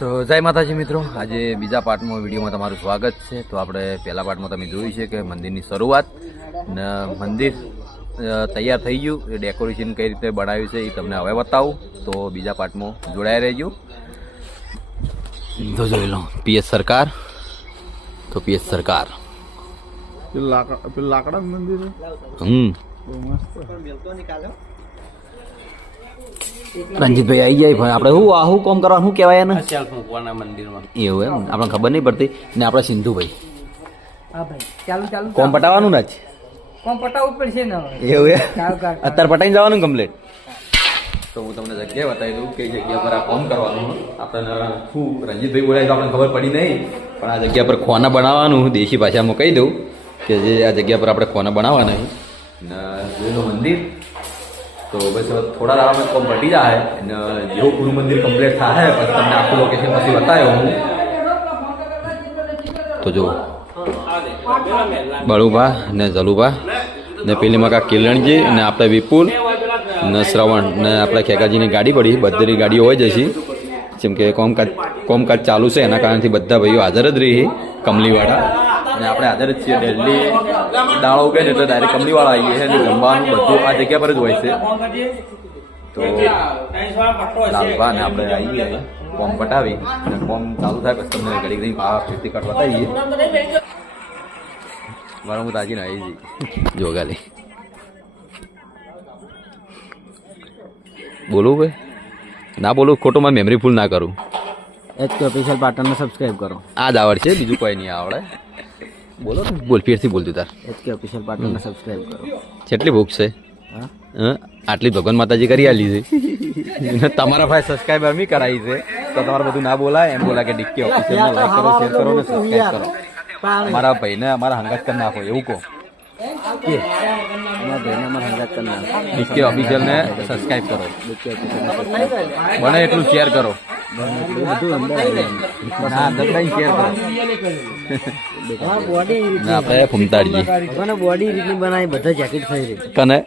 તો જય માતાજી મિત્રો, આજે બીજા પાર્ટમાં વિડીયોમાં તમારું સ્વાગત છે। તો આપણે પહેલા પાર્ટમાં તમે જોયું છે કે મંદિરની શરૂઆત ને મંદિર તૈયાર થઈ ગયું, એ ડેકોરેશન કઈ રીતે બનાવ્યું છે એ તમને હવે બતાવું। તો બીજા પાર્ટમાં જોડાયા રહેજો। તો જોઈ લો પીએસ સરકાર, તો પીએસ સરકાર લાકડા મંદિર રંજીતભાઈ આવી જાય ભાઈ, આપણે શું આવું કોમ કરવાનું શું કહેવાય ને મંદિરમાં એવું એમ આપણને ખબર નહીં પડતી ને। આપણે સિંધુભાઈ કોમ પટાવવાનું ને કોમ પટાવવું પડશે ને એવું અત્યારે પટાઈ જવાનું કમ્પ્લીટ। તો હું તમને જગ્યા બતાવી દઉં કઈ જગ્યા પર આ કોમ કરવાનું। આપણને શું રંજીતભાઈ બોલાય તો આપણને ખબર પડી નહીં, પણ આ જગ્યા પર ખોના બનાવવાનું દેશી ભાષામાં કહી દઉં કે જે આ જગ્યા પર આપણે ખોના બનાવવાના ને જોઈ લો મંદિર। તો બસ થોડા દાડામાં કોમ પટી જાય અને જેવું પૂરું મંદિર કમ્પ્લીટ થાય પછી તમને આખું લોકેશન પછી બતાવ્યો હું। તો જો બળુભા ને જલુભા ને પેલી મકા કિરણજી ને આપણે વિપુલ ને શ્રવણ ને આપણે ખેકાજીની ગાડી પડી, બધી ગાડીઓ હોય જશે જેમ કે કોમકાજ ચાલુ છે એના કારણથી બધા ભાઈઓ હાજર જ રહી કમલીવાળા, અને આપણે હાજર જ છીએ। ડેલી દાળો ઉગે ને એટલે ડાયરેક્ટ કમલીવાળા આવીએ છીએ અને જમવાનું બધું આ જગ્યા પર જ હોય છે। તો લાલભા ને આપણે આવીએ કોમ પટાવી અને કોમ ચાલુ થાય પછી તમને ઘડી ઘડી ફેરતી કટ બતાવીએ। મારા હું તાજી ને આવી જઈ જોગાલી બોલું ભાઈ ના બોલું ખોટું, મારે મેમરી ફૂલ ના કરું। HK ઓફિશિયલ પાર્ટનરને સબસ્ક્રાઇબ કરો। આ જ આવડ છે, બીજું કોઈ નહીં આવડે। બોલો ને, બોલ ફેરથી બોલતું તાર। HK ઓફિશિયલ પાર્ટનરને સબસ્ક્રાઇબ કરો। કેટલી ભૂખ છે? આટલી ભગવાન માતાજી કરી આલી છે, તમારા ભાઈ સબસ્ક્રાઇબર મી કરાવી છે તો તમારે બધું ના બોલાય, એમ બોલા કે ડીકે ઓફિશિયલને લાઈક કરો, શેર કરો ને સબસ્ક્રાઇબ કરો। અમારા ભાઈને અમારા હંગાત કરી નાખો એવું કહો, ડીકે ઓફિશિયલને સબસ્ક્રાઇબ કરો, બને એટલું શેર કરો, આપણે ફૂમતાજી બોડી રીતની બનાવી બધા જેકેટ થઈ રહી કને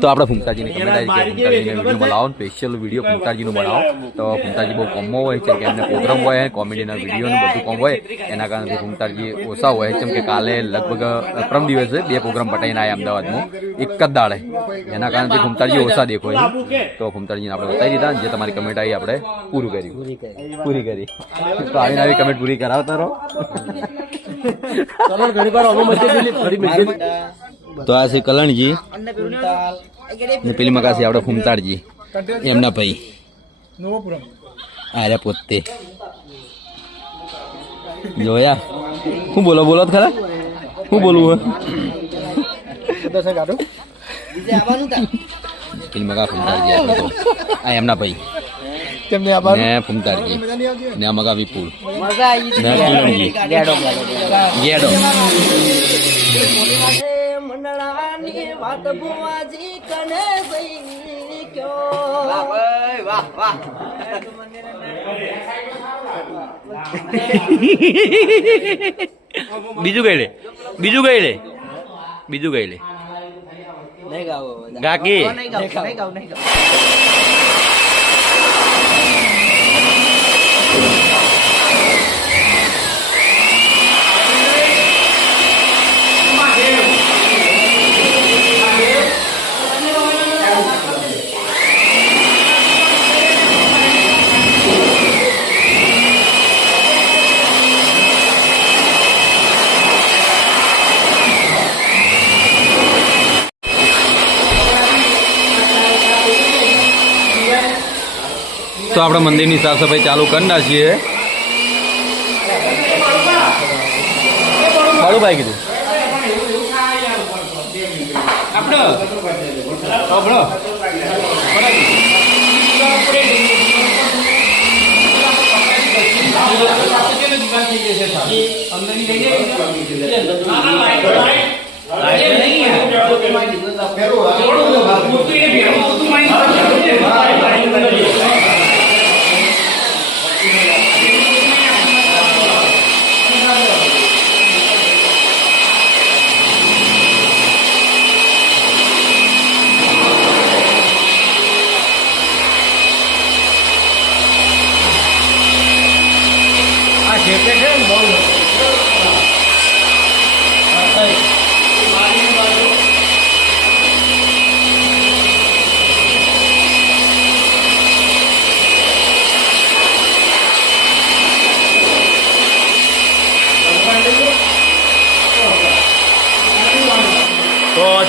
તો આપણે ફૂમતાજીને કમેન્ટ આવી કે ફૂમતાજીને વિડીયો બનાવો, સ્પેશિયલ વિડીયો ફૂમતાજીનું બનાવો। તો ફૂમતાજી બહુ કોમો હોય છે કે એમને પ્રોગ્રામ હોય, કોમેડીના વિડીયોનું બધું કોમ હોય, એના કારણથી ફૂમતાજી ઓછા હોય છે। કે કાલે લગભગ પ્રમ દિવસે 2 પ્રોગ્રામ પટાઈને આવ્યા અમદાવાદમાં એક જ દાડે, એના કારણથી ફૂમતાજી ઓછા દેખો। તો ફૂમતાજીને આપણે બતાવી દીધા, જે તમારી કમેન્ટ આવી આપણે પૂરી કરી। તો આવી આવી કમેન્ટ પૂરી કરાવતા રહો। તો આ છે કલણજી ને પેલી મકાસી આપણે ફૂમતાડજી એમના ભાઈ આરે પોતે જોયા। શું બોલો ખરા, શું બોલવું પેલી મકા ફૂમતાડજી આપણે તો આ એમના ભાઈ ને ફૂમતાડજી ને આ મગા વિપુલ ને કિરણજી ગેડો મંડળાની વાત ભુવાજી કને સઈ ક્યો વાહ વાહ બીજું ગઈ લે નહીં ગાવો ગાકી નહીં ગાવ તો આપણે મંદિરની સાફ સફાઈ ચાલુ કરી નાખીએ। બાળુભાઈ કીધું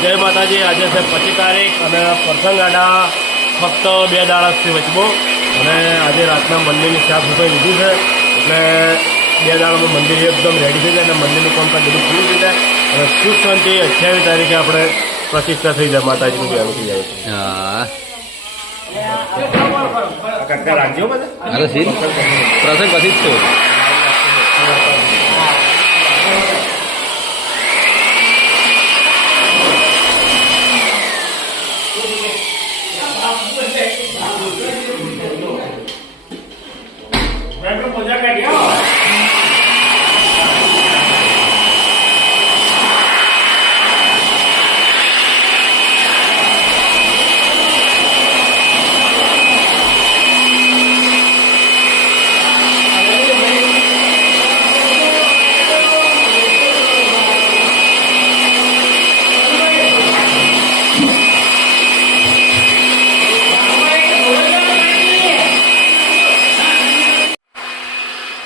જય માતાજી. આજે છે 25 તારીખ અને પ્રસંગ આડા ફક્ત 2 દાડાથી વચબો અને આજે રાતના મંદિરની સાફ સફાઈ લીધી છે એટલે 2 દાડામાં મંદિર એકદમ રેડી થઈ જાય અને મંદિરનું કામકાજ બધું પૂરું થઈ જાય અને સુખ શાંતિ 28 તારીખે આપણે પ્રતિષ્ઠા થઈ જાય માતાજીનું બહેનું થઈ જાય. હા કાકા રાખજો બધા. અરે સીન પ્રસંગ પછી જ તો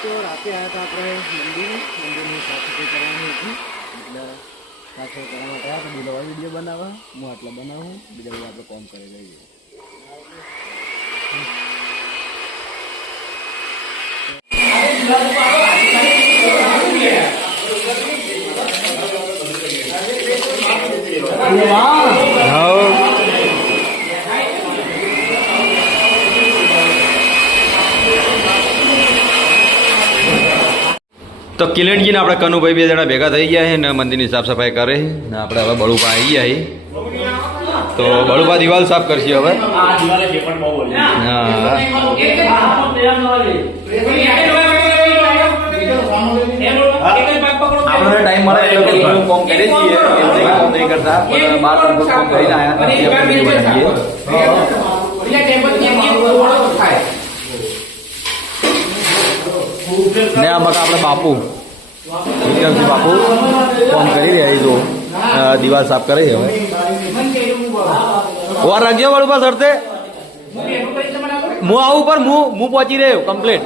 તો રાતે આવ્યા હતા આપણે મંદિરની સાફ સફાઈ કરવાની હતી એટલે સાફ સફાઈ કરવા માટે આવ્યા તો બીજા વિડીયો બનાવવા હું આટલા બનાવું બીજા બધા આપણે કોમ કરી લઈએ. તો કિલણજીને આપણે કનુભાઈ 2 જણા ભેગા થઈ ગયા છે ને મંદિરની સાફ સફાઈ કરે ને આપણે હવે બળુપા આવી ગયા છે તો બળુપા દિવાલ સાફ કરશે હવે. હા આપણે ટાઈમ મળે એટલે થોડું કોમ કરી દઈએ એટલે કોમ નહીં કરતા પણ 12 કોમ કરીને આવ્યા ને આ મકા આપણે બાપુ વિક્રમસિંહ બાપુ કોમ કરી રહ્યા જો દિવાલ સાફ કરે છે હવે. વાર રાખજો વાળું પાસ સરતે હું આવું પર હું પહોંચી રહ્યો કમ્પ્લીટ.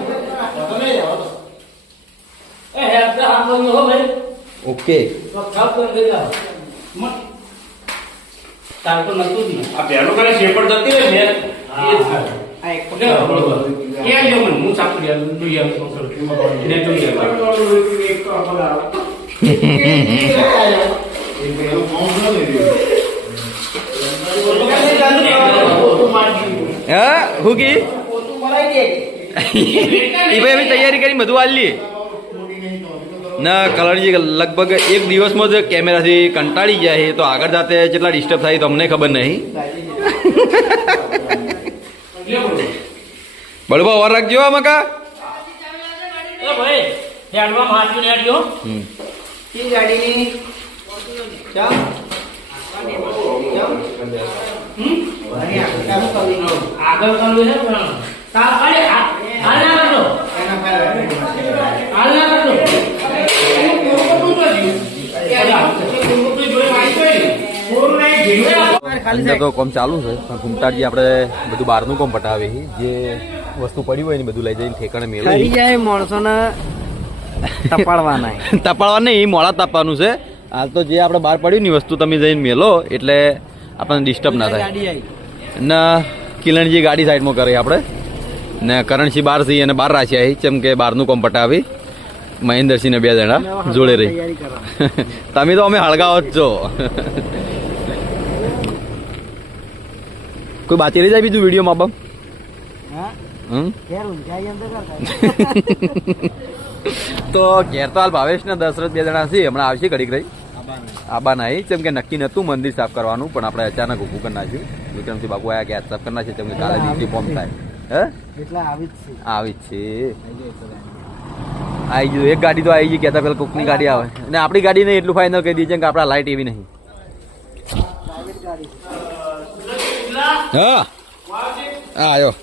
ઓકે આ બહેનો કરે શેપડ જતી હોય ને હું સાપડી હા હું કી એ ભાઈ અમે તૈયારી કરી બધું હાલ લઈએ ના કલરજી લગભગ એક દિવસમાં જ કેમેરાથી કંટાળી જાય તો આગળ જાતે જેટલા ડિસ્ટર્બ થાય તો અમને ખબર નહીં. બળબા વાર રાખજો આ મકા. અંદર તો કોમ ચાલુ છે પણ ઘૂમતાજી આપણે બધું બહારનું કોમ પટાવે જે વસ્તુ પડી હોય ને બધું લઈ જઈને ઠેકાણે મેળવે થઈ જાય માણસોને તપાડવાના તપાડવા નહીં મોડા તાપવાનું છે. હાલ તો જે આપણે બહાર પડ્યું ની વસ્તુ તમે જઈને મેલો એટલે આપણને ડિસ્ટર્બ ના થાય. ને કિલણજી ગાડી સાઈડમાં કરે આપણે ને કરણસિંહ બહાર થી અને બહાર રાખ્યા જેમ કે બહારનું કોમ પટાવી મહેન્દ્રસિંહ ને 2 જણા જોડે રહી. તમે તો અમે હળગાવો જ છો. કોઈ બાકી રહી જાય બીજું વિડીયો માં તો ઘેર તો હાલ ભાવેશ ને દશરથ 2 જણા છે હમણાં આવશે ઘડીક રહી આબા નહીં કેમ કે નક્કી નતું મંદિર સાફ કરવાનું પણ આપણે અચાનક ઊભું કરી નાખ્યું. વિક્રમસિંહ બાપુ આયા ગેસ સાફ કરી નાખ્યું કેમ કે કાલે બીજી ફોર્મ થાય હે આવી જ છે આવી ગયું એક ગાડી તો આવી ગઈ કહેતા પેલા કોકની ગાડી આવે ને આપણી ગાડી નહીં એટલું ફાઇનલ કહી દીધું કે આપણા લાઇટ એવી નહીં. હા આવ્યો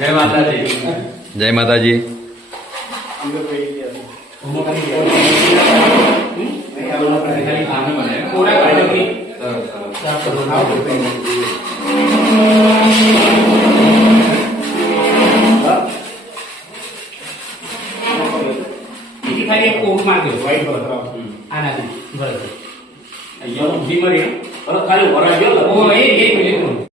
જય માતાજી. જય માતાજી. ખાલી એક કોક માં ગયો વાઈટ કલર આનાથી બરાબર અહીંયા ઊભી મરી બરાબર ખાલી વરા ગયો ઓ એક મિનિટ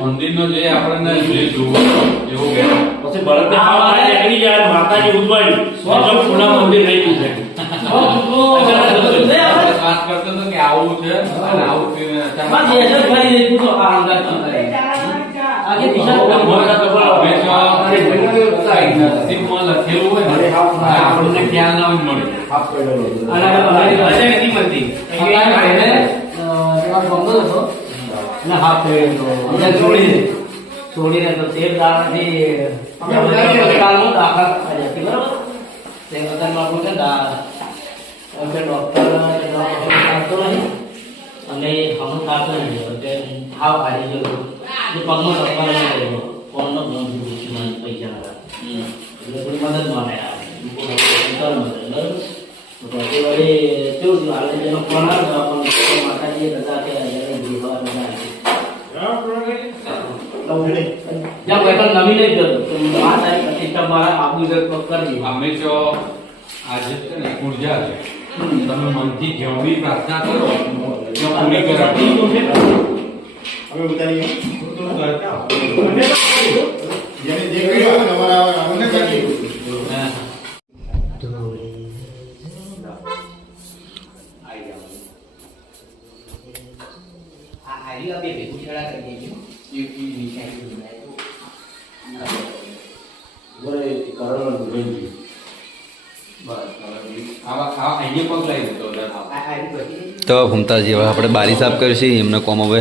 મંદિરનો જે આપણને જે જોવો એવો પછી બળદને ખાવા નીકળી જાય માતાજી ઉજવાડી સ્વયં પૂર્ણ મંદિર રહી ગયું છે વાત કરતો હતો કે આવું છે અને આવું લખેલું હોય ને આપણને ખ્યાલ ના મળે છોડીને તો તે દાડાથી કાલનું દાખલ થઈ જતી બરાબર તે બધામાં આપણું છે ડોક્ટર ચાલતો નહીં અને હમણાં ચાલતો નહીં એટલે હાવ હારી ગયો જે પગમાં ડોક્ટર ફોનનો પૈસા હતા એટલે થોડી મદદ માટે કેવું હાલે જેનો ફોન આવ્યો પણ માતાજીએ રજા કે જ્યાં વેપન નવી નહીં જતો આ તારી પ્રતિષ્ઠા મારા આબુ કરવી અમે જો આજે છે ને ઉર્જા છે તમે મનથી જેવી પ્રાર્થના કરો જો પૂરી કરાવી હવે ઉતારીએ જેને જે કર્યું અમારા અમને કરીએ તો ભૂમતાજી હવે આપણે બારી સાફ કરીશું એમને કોમ હવે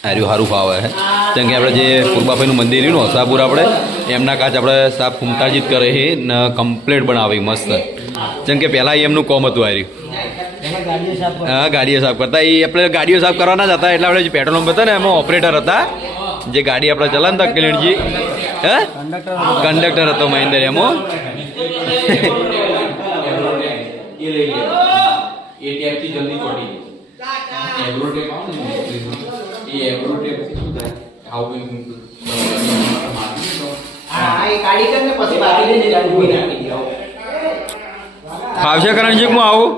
આર્યું સારું ફાવે છે જેમ કે આપણે જે પૂર્બાભાઈનું મંદિર રહ્યું ને હોસાપુર આપણે એમના કાચ આપણે સાફ ભૂમતાજી જ કરે છે ને કમ્પ્લીટ બનાવી મસ્ત જેમ કે પહેલાં એમનું કોમ હતું આર્યું હા ગાડીઓ સાફ કરતા એ આપણે ગાડીઓ સાફ કરવાના જ હતા એટલે આપણે જે પેટ્રોલ પંપ હતા ને એમાં ઓપરેટર હતા જે ગાડી આપણે ચલાવતા કિરીટજી હે કંડક્ટર હતો મહેન્દ્ર એમાં એ ટેપથી જલ્દી ચોટી એગ્રોટેપ આવે ને એ એગ્રોટેપ શું થાય આવું ફાવશે કરણજી હું આવું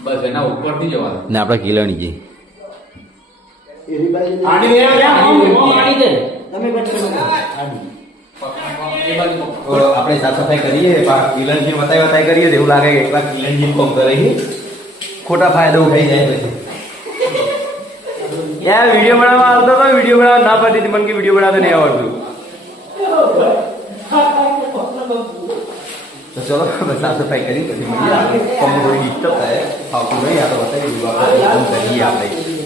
બસ એના ઉપરથી જવાનું ને આપણે કિલણીજી આપણે સાફ સફાઈ કરીએ કિલણજી વતાઈ કરીએ એવું લાગે કે એટલા કિલણજી કોમ કરે ખોટા ફાયદો ઉઠાઈ જાય પછી યાર વિડીયો બનાવવા આવતો તો વિડીયો બનાવવા ના પડતી મને કે વિડીયો બનાવતો નહીં આવડતું તો ચલો સાફ સફાઈ કરી પછી મળીએ આપણે કોમ થોડી ડિસ્ટર્બ થાય આવતું નહીં આ તો બતાવી દીધું આપણે કરીએ આપણે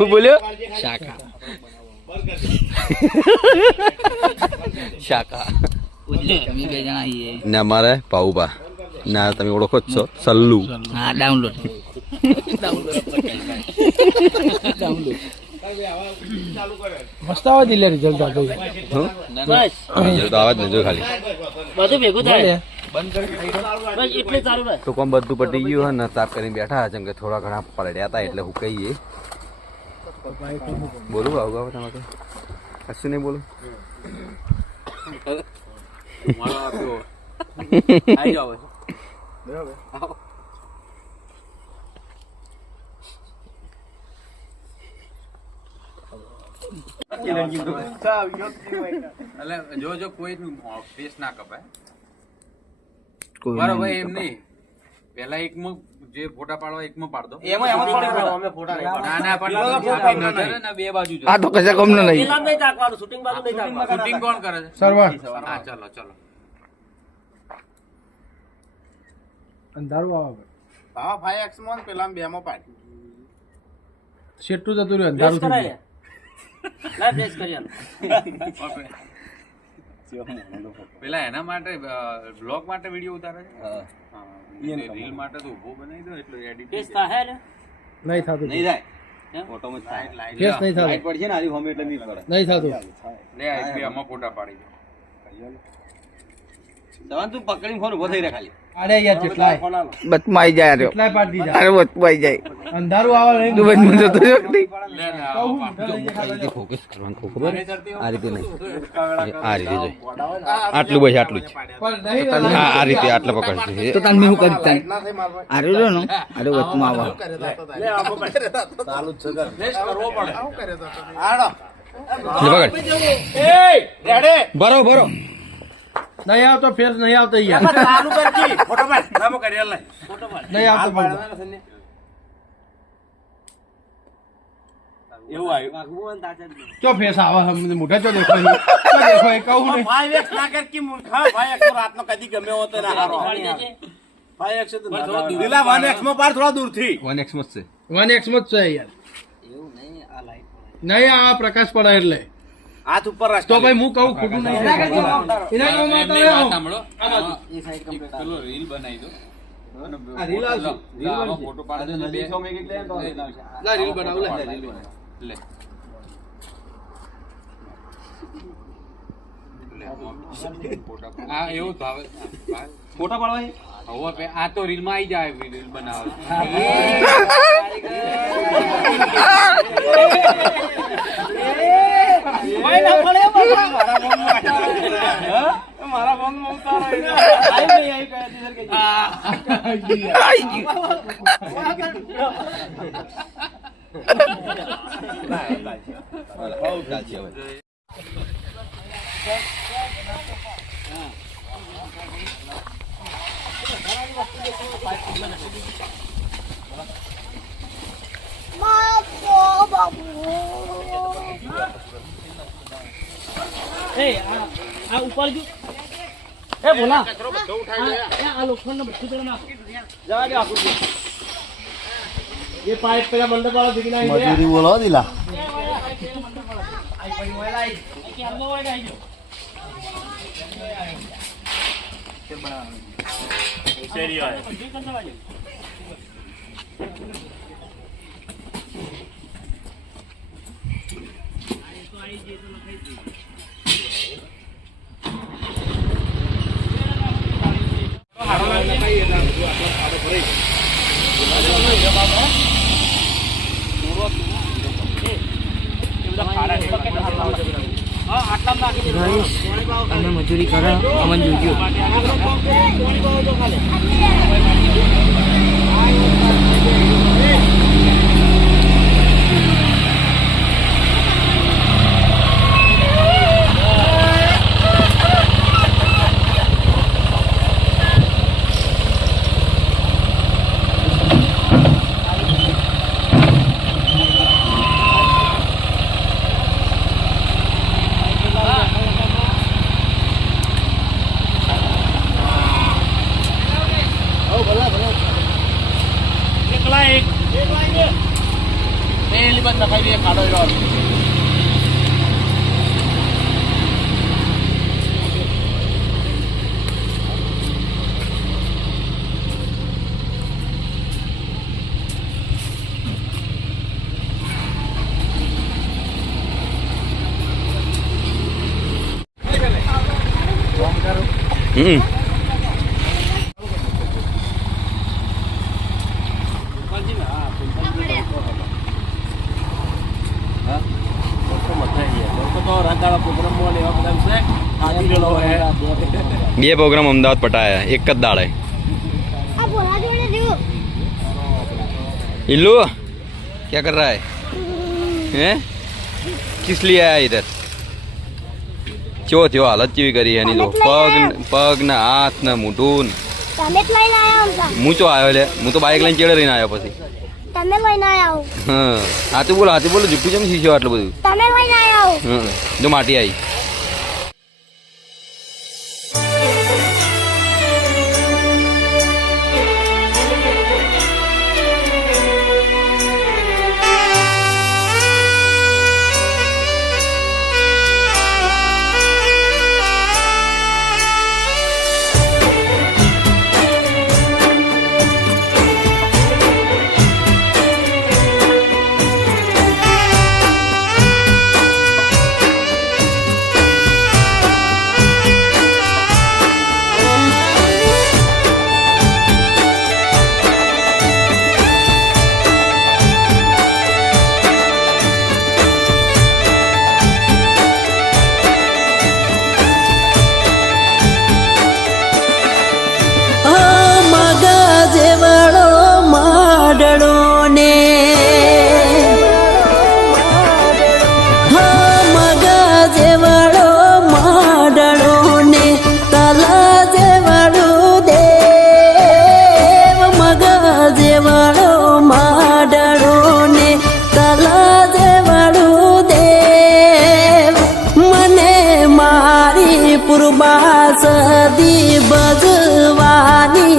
બોલ્યો શાકા ને અમારે પાઉભા ના તમે ઓળખો જ છો સલ્લુ હા ડાઉનલોડ મસ્ત આવે દિલે રિઝલ્ટ આવતો રિઝલ્ટ આવે જ ને જો ખાલી બધું ભેગું થાય બસ એટલે ચાલુ રહે તો કોમ બધું પટી ગયું હોય ને સાફ કરીને બેઠા જેમ કે થોડા ઘણા પલડ્યા હતા એટલે હું કહીએ બોલું આવું તમારે કશું નહીં બોલું જો કોઈ ફેસ ના કપાય કોઈ બરોબર એમ નહીં પેલા એકમાં જે ફોટા પાડવા એકમાં પાડ દો એમાં અમે ફોટા નહીં ના ના પણ નજર ને બે બાજુ જો આ તો કશા કોમ ન નહીં પેલા નહીં તાકવાનું શૂટિંગ બાજુ નહીં તાકવાનું શૂટિંગ કોણ કરે છે સરવણ હા ચલો ચલો અંધારું આવે હા 5x માં પેલા 2 માં પાડ શેટું જતું રહ્યું બેસ અંધારું કરાય લે બેસ કરી પેલા એના માટે બ્લોગ માટે વિડીયો ઉતારે છે હા રીલ માટે તો ઊભો બનાવી દો એટલે એડિટ બેસ થાય ને નહીં થતું નહીં થાય ઓટોમેટિક થાય કેસ નહીં થતું લાઈટ પડશે ને આરી હોમે એટલે નહીં પડે નહીં થતું લે આ બે આમાં ફોટા પાડી દો જવાન તું પકડીને ફોન ઉભો થઈ રહ્યા ખાલી અરે યાર કેટલાય બચમાઈ જાય રહ્યો કેટલાય પાડ દીધા અરે બચમાઈ જાય અંધારું આવે નહીં તું બચમાં જતો રહ્યો કે નહીં? લે ને આવો ફોકસ કરવાનું ખબર આ રીતે નહીં આ રીતે જોઈ આટલું બસ આટલું જ પણ નહીં આ રીતે આટલા પકડશે તો તમે શું કરી તાન અરે રહ્યો ને અરે વચમાં આવો ચાલુ જ છે બેસ કરવો પડે આડો લે પકડ ભરો ભરો નહીં આવતો ફેર નહીં આવતો યાર ચાલુ કરજી ફોટો પાડ નામો કરી લે ફોટો પાડ નહીં આવતો પણ. એવું આવ્યું ભગવાન તાજા ચો ફેસ આવે હમ મોઢા ચો દેખો નહીં. ચો દેખો એ કહું નહીં 5x ના કર કે મૂર્ખા 5x તો રાતનો કદી ગમે હોતો ના હારો 5x તો લીલા 1x માં પાડ થોડા દૂરથી 1x મત છે 1x માં જ છે યાર નહીં આ પ્રકાશ પડે એટલે હાથ ઉપર રાખ તો ભાઈ હું કહું ખોટું નહીં એના એમને કરતા વાત આવો. સાંભળો પેલો રીલ બનાવી દો આ રીલ આવશે. રીલ આમાં બનશે. ફોટો પાડી દો ને બે લા રીલ બનાવ લે લે આ એવું ભાવે ફોટા પાડવા હવે આ તો રીલ માં આવી જાય રીલ બનાવે મારા ફોન માં ઉતારો આવી ગઈ આ ઉપર જો એ બોલા આ લોખંડ બધું તોડ નાખ જવા દે આપું એ પાઇપ પેલા મંડપ વાળા ભીગી નાખી દે મજૂરી બોલો દીલા અને મજૂરી કરે અમન જોજો બે પ્રોગ્રામ અમદાવાદ પટાયા એક જ દાડે इल्लू क्या कर रहा है हैं किस लिए आया इधर ચો થયો હાલત જેવી કરી એની તો પગ ને હાથ ને મૂઢું તમે જ લઈને આવ્યા હતા. હું તો આવ્યો લે, હું તો બાઇક લઈને ચેડે લઈને આવ્યો પછી. તમે લઈને આવ્યા હો. હા હાથું બોલો જુઠ્ઠું કેમ શીખ્યો આટલું બધું? તમે લઈને આવ્યા હો. હા જો માટી આવી. સદી બજવાની